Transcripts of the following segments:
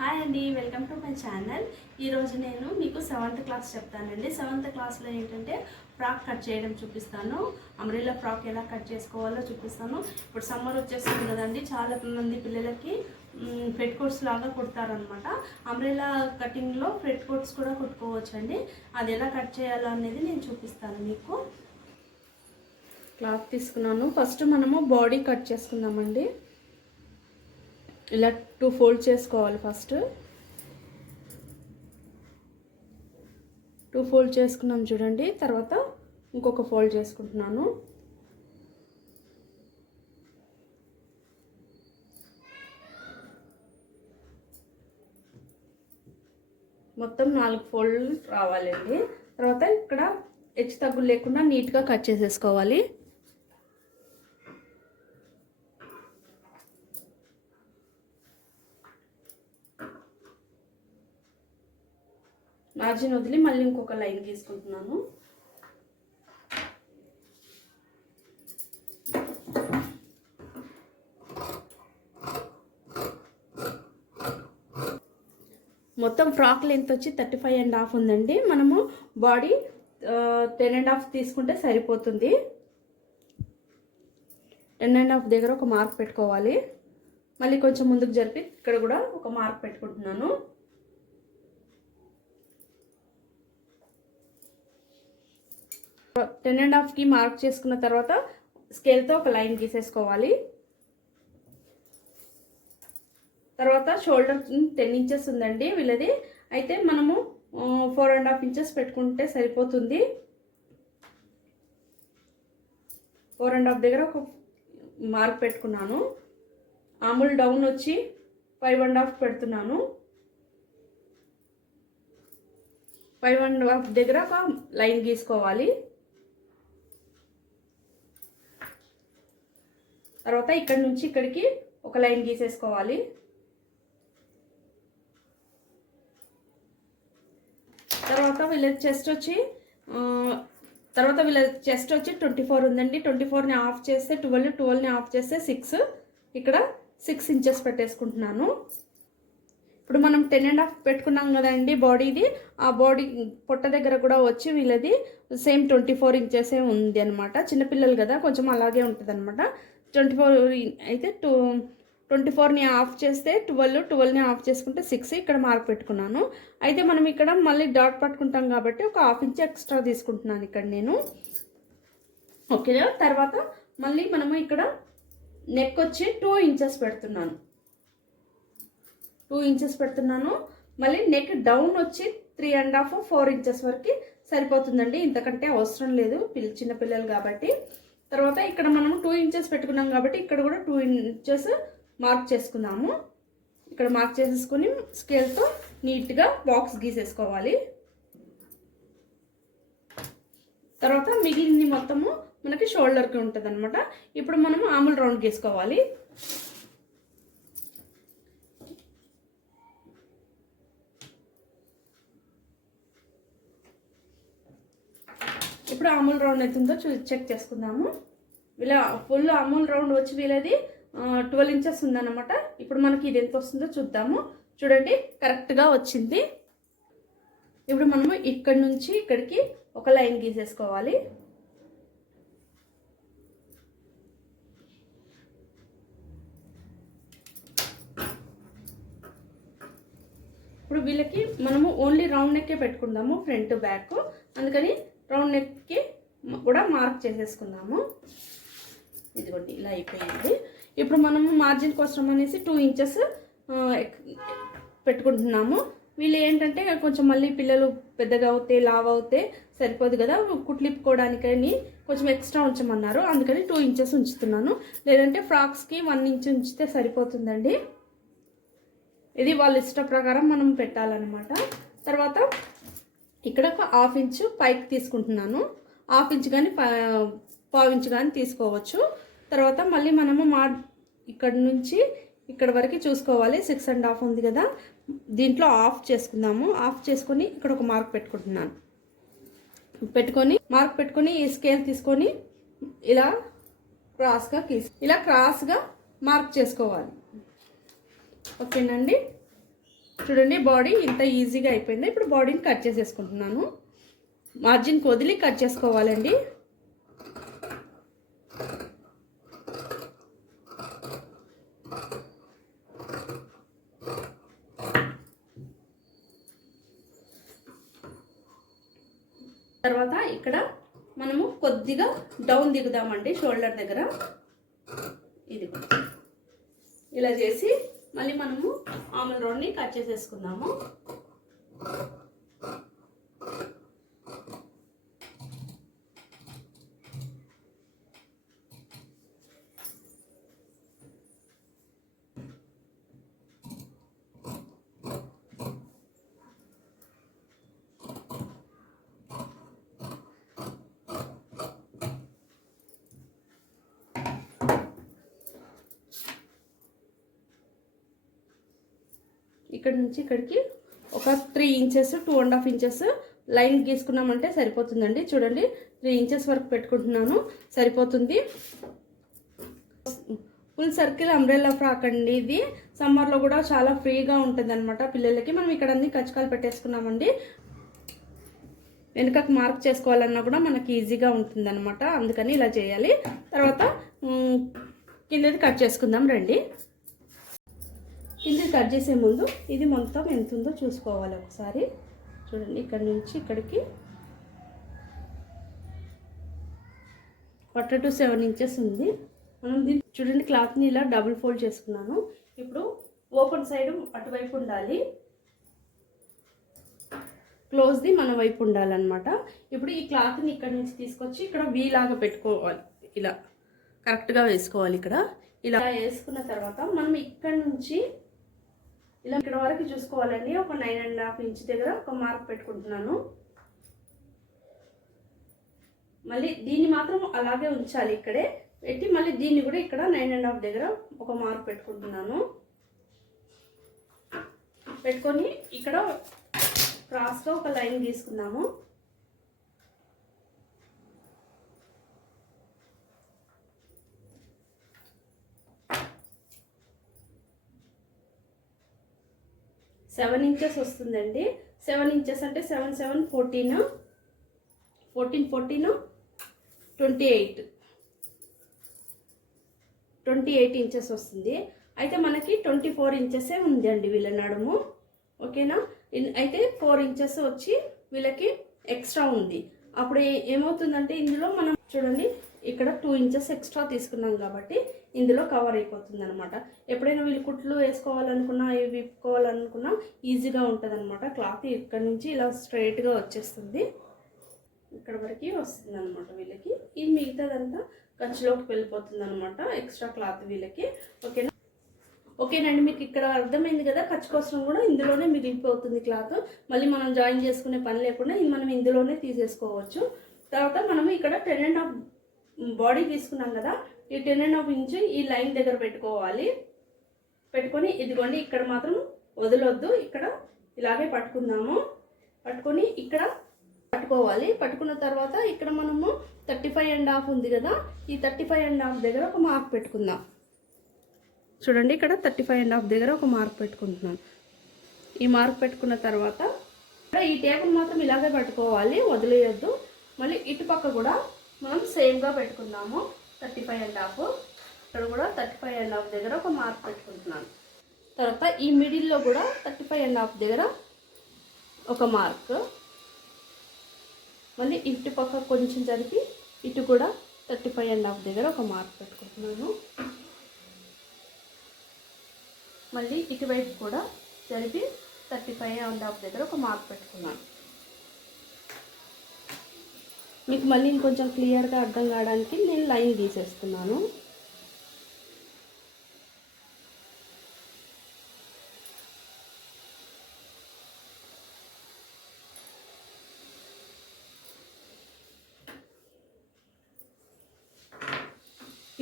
Hi అండి welcome to my channel ఈరోజు నేను మీకు సెవెంత్ క్లాస్ చెప్తానండి. సెవెంత్ క్లాస్లో ఏంటంటే ఫ్రాక్ కట్ చేయడం చూపిస్తాను. అమ్రిల్లా ఫ్రాక్ ఎలా కట్ చేసుకోవాలో చూపిస్తాను. ఇప్పుడు సమ్మర్ వచ్చేస్తుంది కదండి. చాలా మంది పిల్లలకి ఫ్రెడ్ కోట్స్ లాగా కుడతారనమాట అమ్రిల్లా కటింగ్లో ఫ్రెడ్ కోట్స్ కూడా కుట్టుకోవచ్చండి. అది ఎలా కట్ చేయాలో అనేది నేను చూపిస్తాను మీకు. క్లాత్ తీసుకున్నాను. ఫస్ట్ మనము బాడీ కట్ చేసుకుందామండి. ఇలా టూ ఫోల్డ్ చేసుకోవాలి ఫస్ట్. టూ ఫోల్డ్ చేసుకున్నాం చూడండి తర్వాత ఇంకొక ఫోల్డ్ చేసుకుంటున్నాను. మొత్తం నాలుగు ఫోల్డ్ రావాలండి. తర్వాత ఇక్కడ హెచ్చు తగ్గులు లేకుండా నీట్గా కట్ చేసేసుకోవాలి. మార్జిన్ వదిలి మళ్ళీ ఇంకొక లైన్ గీసుకుంటున్నాను. మొత్తం ఫ్రాక్ లెంత్ వచ్చి థర్టీ ఫైవ్ అండ్ హాఫ్ ఉందండి. మనము బాడీ టెన్ అండ్ హాఫ్ తీసుకుంటే సరిపోతుంది. టెన్ అండ్ హాఫ్ దగ్గర ఒక మార్క్ పెట్టుకోవాలి. మళ్ళీ కొంచెం ముందుకు జరిపి ఇక్కడ కూడా ఒక మార్క్ పెట్టుకుంటున్నాను. టెన్ అండ్ హాఫ్కి మార్క్ చేసుకున్న తర్వాత స్కేల్తో ఒక లైన్ గీసేసుకోవాలి. తర్వాత షోల్డర్ టెన్ ఇంచెస్ ఉందండి వీళ్ళది. అయితే మనము ఫోర్ అండ్ హాఫ్ ఇంచెస్ పెట్టుకుంటే సరిపోతుంది. ఫోర్ అండ్ హాఫ్ దగ్గర ఒక మార్క్ పెట్టుకున్నాను. ఆముల్ డౌన్ వచ్చి ఫైవ్ అండ్ హాఫ్ పెడుతున్నాను. ఫైవ్ అండ్ హాఫ్ దగ్గర ఒక లైన్ గీసుకోవాలి. తర్వాత ఇక్కడ నుంచి ఇక్కడికి ఒక లైన్ గీసేసుకోవాలి. తర్వాత వీళ్ళ చెస్ట్ వచ్చి తర్వాత వీళ్ళ చెస్ట్ వచ్చి ట్వంటీ ఫోర్ ఉందండి. ట్వంటీ ఫోర్ని ఆఫ్ చేస్తే ట్వెల్వ్ ట్వెల్వ్ని ఆఫ్ చేస్తే సిక్స్ ఇక్కడ సిక్స్ ఇంచెస్ పెట్టేసుకుంటున్నాను. ఇప్పుడు మనం టెన్ అండ్ హాఫ్ పెట్టుకున్నాం కదండి బాడీది. ఆ బాడీ పొట్ట దగ్గర కూడా వచ్చి వీళ్ళది సేమ్ ట్వంటీ ఫోర్ ఇంచెసే ఉంది అనమాట చిన్నపిల్లలు కదా కొంచెం అలాగే ఉంటుంది అనమాట ట్వంటీ ఫోర్ అయితే టూ ట్వంటీ ఫోర్ని ఆఫ్ చేస్తే ట్వెల్వ్ ట్వెల్వ్ని ఆఫ్ చేసుకుంటే సిక్స్ ఇక్కడ మార్క్ పెట్టుకున్నాను. అయితే మనం ఇక్కడ మళ్ళీ డాట్ పట్టుకుంటాం కాబట్టి ఒక హాఫ్ ఇంచ్ ఎక్స్ట్రా తీసుకుంటున్నాను ఇక్కడ నేను. ఓకే తర్వాత మళ్ళీ మనము ఇక్కడ నెక్ వచ్చి టూ ఇంచెస్ పెడుతున్నాను. టూ ఇంచెస్ పెడుతున్నాను. మళ్ళీ నెక్ డౌన్ వచ్చి three and half four inches వరకు సరిపోతుందండి. ఇంతకంటే అవసరం లేదు. పిల్ల చిన్నపిల్లలు కాబట్టి. తర్వాత ఇక్కడ మనం టూ ఇంచెస్ పెట్టుకున్నాం కాబట్టి ఇక్కడ కూడా టూ ఇంచెస్ మార్క్ చేసుకుందాము. ఇక్కడ మార్క్ చేసేసుకొని స్కేల్తో నీట్గా బాక్స్ గీసేసుకోవాలి. తర్వాత మిగిలింది మొత్తము మనకి షోల్డర్కి ఉంటుంది అనమాట ఇప్పుడు మనము ఆముల్ రౌండ్ గీసుకోవాలి. ఇప్పుడు అమూల్ రౌండ్ అవుతుందో చూ చెక్ చేసుకుందాము. ఇలా ఫుల్ అమూల్ రౌండ్ వచ్చి వీళ్ళది ట్వెల్వ్ ఇంచెస్ ఉందన్నమాట. ఇప్పుడు మనకి ఇది ఎంత వస్తుందో చూద్దాము. చూడండి కరెక్ట్గా వచ్చింది. ఇప్పుడు మనము ఇక్కడ నుంచి ఇక్కడికి ఒక లైన్ గీసేసుకోవాలి. ఇప్పుడు వీళ్ళకి మనము ఓన్లీ రౌండ్ నెక్కే పెట్టుకుందాము ఫ్రంట్ బ్యాక్. అందుకని రౌండ్ నెక్కి కూడా మార్క్ చేసేసుకుందాము. ఇదిగోండి ఇలా అయిపోయింది. ఇప్పుడు మనము మార్జిన్ కోసం అనేసి టూ ఇంచెస్ పెట్టుకుంటున్నాము. వీళ్ళు ఏంటంటే కొంచెం మళ్ళీ పిల్లలు పెద్దగా అవుతే లావ్ అవుతే సరిపోదు కదా. కుట్లిప్పుకోవడానికని కొంచెం ఎక్స్ట్రా ఉంచమన్నారు. అందుకని టూ ఇంచెస్ ఉంచుతున్నాను. లేదంటే ఫ్రాక్స్కి వన్ ఇంచ్ ఉంచితే సరిపోతుందండి. ఇది వాళ్ళ ఇష్ట ప్రకారం మనం పెట్టాలన్నమాట. తర్వాత ఇక్కడ ఒక హాఫ్ ఇంచు పైకి తీసుకుంటున్నాను. హాఫ్ ఇంచ్ కానీ పావు ఇంచ్ కానీ తీసుకోవచ్చు. తర్వాత మళ్ళీ మనము మా ఇక్కడ నుంచి ఇక్కడ వరకు చూసుకోవాలి. సిక్స్ అండ్ హాఫ్ ఉంది కదా. దీంట్లో ఆఫ్ చేసుకుందాము. ఆఫ్ చేసుకొని ఇక్కడ ఒక మార్క్ పెట్టుకుంటున్నాను. పెట్టుకొని మార్క్ పెట్టుకొని ఈ స్కేల్ తీసుకొని ఇలా క్రాస్గా గీసి ఇలా క్రాస్గా మార్క్ చేసుకోవాలి. ఓకేనండి? చూడండి బాడీ ఇంత ఈజీగా అయిపోయింది. ఇప్పుడు బాడీని కట్ చేసేసుకుంటున్నాను. మార్జిన్కి వదిలి కట్ చేసుకోవాలండి. తర్వాత ఇక్కడ మనము కొద్దిగా డౌన్ దిగుదామండి షోల్డర్ దగ్గర. ఇది ఇలా చేసి మళ్ళీ మనము ఆమెల్ రౌండ్ని కట్ చేసేసుకుందాము. ఇక్కడ నుంచి ఇక్కడికి ఒక three inches two and half inches line గీసుకున్నామంటే సరిపోతుందండి. చూడండి త్రీ ఇంచెస్ వరకు పెట్టుకుంటున్నాను. సరిపోతుంది. ఫుల్ సర్కిల్ అంబ్రెల్లా ఫ్రాక్ అండి ఇది. సమ్మర్లో కూడా చాలా ఫ్రీగా ఉంటుంది అనమాట పిల్లలకి. మనం ఇక్కడ అన్ని కచ్చకాలు పెట్టేసుకున్నామండి. వెనుకకు మార్క్ చేసుకోవాలన్నా కూడా మనకి ఈజీగా ఉంటుంది అనమాట అందుకని ఇలా చేయాలి. తర్వాత కిందది కట్ చేసుకుందాం రండి. కింద కట్ చేసే ముందు ఇది మొత్తం ఎంత ఉందో చూసుకోవాలి ఒకసారి. చూడండి ఇక్కడ నుంచి ఇక్కడికి ఫార్టీ టు సెవెన్ ఇంచెస్ ఉంది. మనం దీన్ని చూడండి క్లాత్ని ఇలా డబుల్ ఫోల్డ్ చేసుకున్నాను. ఇప్పుడు ఓపెన్ సైడ్ అటువైపు ఉండాలి. క్లోజ్ది మన వైపు ఉండాలన్నమాట. ఇప్పుడు ఈ క్లాత్ని ఇక్కడ నుంచి తీసుకొచ్చి ఇక్కడ వీలాగా పెట్టుకోవాలి. ఇలా కరెక్ట్గా వేసుకోవాలి ఇక్కడ. ఇలా వేసుకున్న తర్వాత మనం ఇక్కడ నుంచి ఇలా ఇక్కడ వరకు చూసుకోవాలండి. ఒక నైన్ అండ్ హాఫ్ ఇంచ్ దగ్గర ఒక మార్క్ పెట్టుకుంటున్నాను. మళ్ళీ దీన్ని మాత్రం అలాగే ఉంచాలి ఇక్కడే. పెట్టి మళ్ళీ దీన్ని కూడా ఇక్కడ నైన్ అండ్ హాఫ్ దగ్గర ఒక మార్క్ పెట్టుకుంటున్నాను. పెట్టుకొని ఇక్కడ క్రాస్గా ఒక లైన్ తీసుకుందాము. సెవెన్ ఇంచెస్ వస్తుందండి. సెవెన్ ఇంచెస్ అంటే seven seven fourteen fourteen fourteen twenty eight. Twenty eight inches వస్తుంది. అయితే మనకి ట్వంటీ ఫోర్ ఇంచెసే ఉందండి వీళ్ళ నడుము. ఓకేనా? అయితే ఫోర్ ఇంచెస్ వచ్చి వీళ్ళకి ఎక్స్ట్రా ఉంది. అప్పుడు ఏమవుతుందంటే ఇందులో మనం చూడండి ఇక్కడ టూ ఇంచెస్ ఎక్స్ట్రా తీసుకున్నాం కాబట్టి ఇందులో కవర్ అయిపోతుంది అనమాట ఎప్పుడైనా వీళ్ళు కుట్లు వేసుకోవాలనుకున్నా ఇవి విప్పుకోవాలనుకున్నా ఈజీగా ఉంటుంది అనమాట క్లాత్ ఇక్కడ నుంచి ఇలా స్ట్రైట్గా వచ్చేస్తుంది. ఇక్కడ వరకు వస్తుంది అనమాట వీళ్ళకి. ఈ మిగతాదంతా ఖర్చులోకి వెళ్ళిపోతుంది అనమాట ఎక్స్ట్రా క్లాత్ వీళ్ళకి ఓకేనా ఓకేనండి మీకు ఇక్కడ అర్థమైంది కదా? ఖర్చు కోసం కూడా ఇందులోనే మిగిలిపోతుంది క్లాత్ మళ్ళీ మనం జాయిన్ చేసుకునే పని లేకుండా ఇది మనం ఇందులోనే తీసేసుకోవచ్చు. తర్వాత మనం ఇక్కడ టెన్ అండ్ హాఫ్ బాడీ తీసుకున్నాం కదా ఈ టెన్ అండ్ హాఫ్ ఇంచ్ ఈ లైన్ దగ్గర పెట్టుకోవాలి. పెట్టుకొని ఇదిగోండి ఇక్కడ మాత్రం వదలొద్దు. ఇక్కడ ఇలాగే పట్టుకుందాము. పట్టుకొని ఇక్కడ పట్టుకోవాలి. పట్టుకున్న తర్వాత ఇక్కడ మనము థర్టీ ఫైవ్ అండ్ హాఫ్ ఉంది కదా ఈ థర్టీ ఫైవ్ అండ్ హాఫ్ దగ్గర ఒక మార్క్ పెట్టుకుందాం. చూడండి ఇక్కడ థర్టీ ఫైవ్ అండ్ హాఫ్ దగ్గర ఒక మార్క్ పెట్టుకుంటున్నాను. ఈ మార్క్ పెట్టుకున్న తర్వాత ఇక్కడ ఈ టేబుల్ మాత్రం ఇలాగే పట్టుకోవాలి వదిలేయొద్దు. మళ్ళీ ఇటు పక్క కూడా మనం సేమ్గా పెట్టుకుందాము. థర్టీ ఫైవ్ అండ్ హాఫ్ ఇక్కడ కూడా థర్టీ ఫైవ్ అండ్ హాఫ్ దగ్గర ఒక మార్క్ పెట్టుకుంటున్నాను. తర్వాత ఈ మిడిల్లో కూడా థర్టీ ఫైవ్ అండ్ హాఫ్ దగ్గర ఒక మార్క్ మళ్ళీ ఇటు పక్క కొంచెం జరిపి ఇటు కూడా థర్టీ ఫైవ్ అండ్ హాఫ్ దగ్గర ఒక మార్క్ పెట్టుకుంటున్నాను. మళ్ళీ ఇటువైపు కూడా జరిపి థర్టీ ఫైవ్ అండ్ హాఫ్ దగ్గర ఒక మార్క్ పెట్టుకున్నాను. మీకు మళ్ళీ ఇంకొంచెం క్లియర్గా అర్థం కావడానికి నేను లైన్ తీసేస్తున్నాను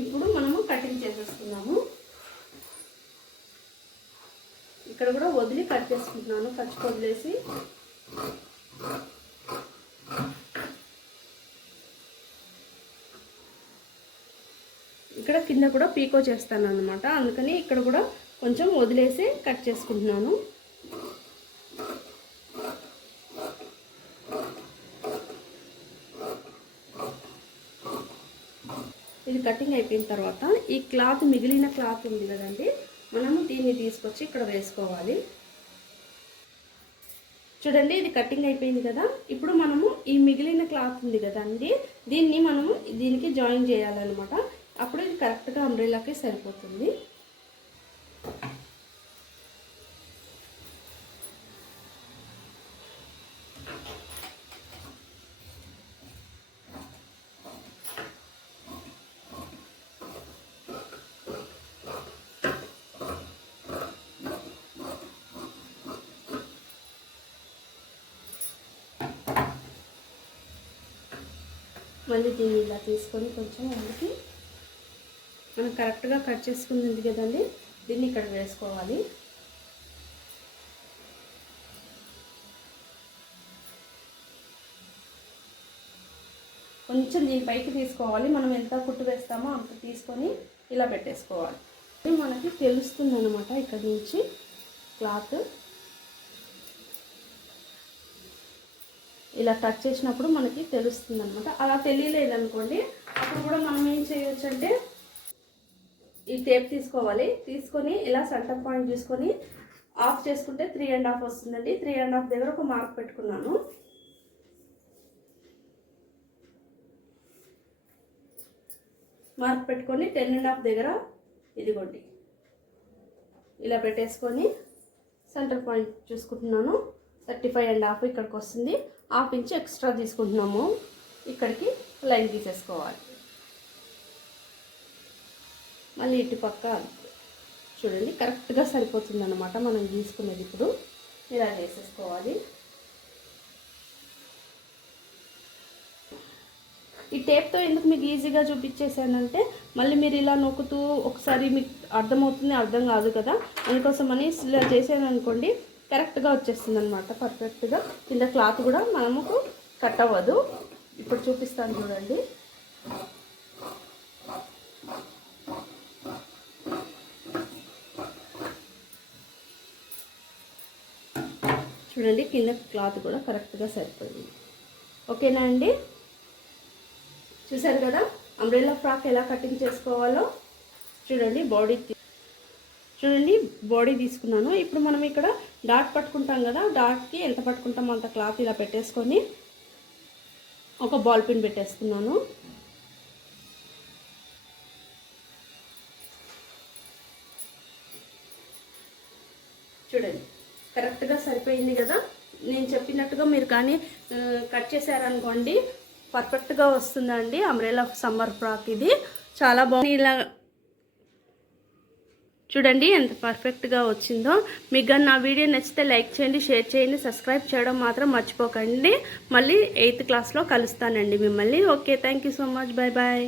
ఇప్పుడు మనము కటింగ్ చేసేస్తున్నాము. ఇక్కడ కూడా వదిలి కట్ చేసుకుంటున్నాను ఖర్చు వదిలేసి. ఇక్కడ కింద కూడా పీకో చేస్తాను అనమాట అందుకని ఇక్కడ కూడా కొంచెం వదిలేసి కట్ చేసుకుంటున్నాను. ఇది కటింగ్ అయిపోయిన తర్వాత ఈ క్లాత్ మిగిలిన క్లాత్ ఉంది కదండి మనము దీన్ని తీసుకొచ్చి ఇక్కడ వేసుకోవాలి. చూడండి ఇది కటింగ్ అయిపోయింది కదా. ఇప్పుడు మనము ఈ మిగిలిన క్లాత్ ఉంది కదండి దీన్ని మనము దీనికి జాయిన్ చేయాలన్నమాట. అప్పుడు ఇది కరెక్ట్గా అంబ్రెలాకి సరిపోతుంది. మళ్ళీ దీన్ని ఇలా తీసుకొని కొంచెం అందుకే మనం కరెక్ట్గా కట్ చేసుకుంది కదండి దీన్ని ఇక్కడ వేసుకోవాలి. కొంచెం దీని పైకి తీసుకోవాలి మనం ఎంత కుట్టు వేస్తామో అంత తీసుకొని ఇలా పెట్టేసుకోవాలి. ఇది మనకి తెలుస్తుంది అనమాట ఇక్కడ నుంచి క్లాత్. ఇలా టచ్ చేసినప్పుడు మనకి తెలుస్తుంది అనమాట అలా తెలియలేదు అనుకోండి అప్పుడు కూడా మనం ఏం చేయొచ్చు అంటే ఈ టేప్ తీసుకోవాలి. తీసుకొని ఇలా సెంటర్ పాయింట్ తీసుకొని ఆఫ్ చేసుకుంటే త్రీ అండ్ హాఫ్ వస్తుందండి. త్రీ అండ్ హాఫ్ దగ్గర ఒక మార్క్ పెట్టుకున్నాను. మార్క్ పెట్టుకొని టెన్ అండ్ హాఫ్ దగ్గర ఇదిగోండి. ఇలా పెట్టేసుకొని సెంటర్ పాయింట్ చూసుకుంటున్నాను. థర్టీ ఫైవ్ అండ్ హాఫ్ ఇక్కడికి వస్తుంది. హాఫ్ ఇంచ్ ఎక్స్ట్రా తీసుకుంటున్నాము. ఇక్కడికి లైన్ తీసేసుకోవాలి. మళ్ళీ ఇటు పక్క చూడండి కరెక్ట్గా సరిపోతుంది అనమాట మనం తీసుకునేది ఇప్పుడు. ఇలా వేసేసుకోవాలి. ఈ టేప్తో ఎందుకు మీకు ఈజీగా చూపించేసానంటే మళ్ళీ మీరు ఇలా నొక్కుతూ ఒకసారి మీకు అర్థమవుతుంది అర్థం కాదు కదా. అందుకోసమని ఇలా చేసాను అనుకోండి కరెక్ట్గా వచ్చేస్తుంది అనమాట పర్ఫెక్ట్గా కింద క్లాత్ కూడా మనము కట్ అవ్వదు ఇప్పుడు చూపిస్తాను చూడండి. చూడండి కింద క్లాత్ కూడా కరెక్ట్గా సరిపోయింది. ఓకేనా అండి? చూసారు కదా అంబ్రెల్లా ఫ్రాక్ ఎలా కటింగ్ చేసుకోవాలో? చూడండి బాడీ చూడండి బాడీ తీసుకున్నాను. ఇప్పుడు మనం ఇక్కడ డాట్ పట్టుకుంటాం కదా డాట్కి ఎంత పట్టుకుంటామో అంత క్లాత్ ఇలా పెట్టేసుకొని ఒక బాల్ పిన్ పెట్టేసుకున్నాను. కరెక్ట్గా సరిపోయింది కదా? నేను చెప్పినట్టుగా మీరు కానీ కట్ చేశారనుకోండి పర్ఫెక్ట్గా వస్తుందండి అమ్రేలా సమ్మర్ ఫ్రాక్ ఇది. చాలా బాగుంది. ఇలా చూడండి ఎంత పర్ఫెక్ట్గా వచ్చిందో. మీకు కానీ నా వీడియో నచ్చితే లైక్ చేయండి షేర్ చేయండి సబ్స్క్రైబ్ చేయడం మాత్రం మర్చిపోకండి. మళ్ళీ ఎయిత్ క్లాస్లో కలుస్తానండి మిమ్మల్ని. Okay thank you so much bye bye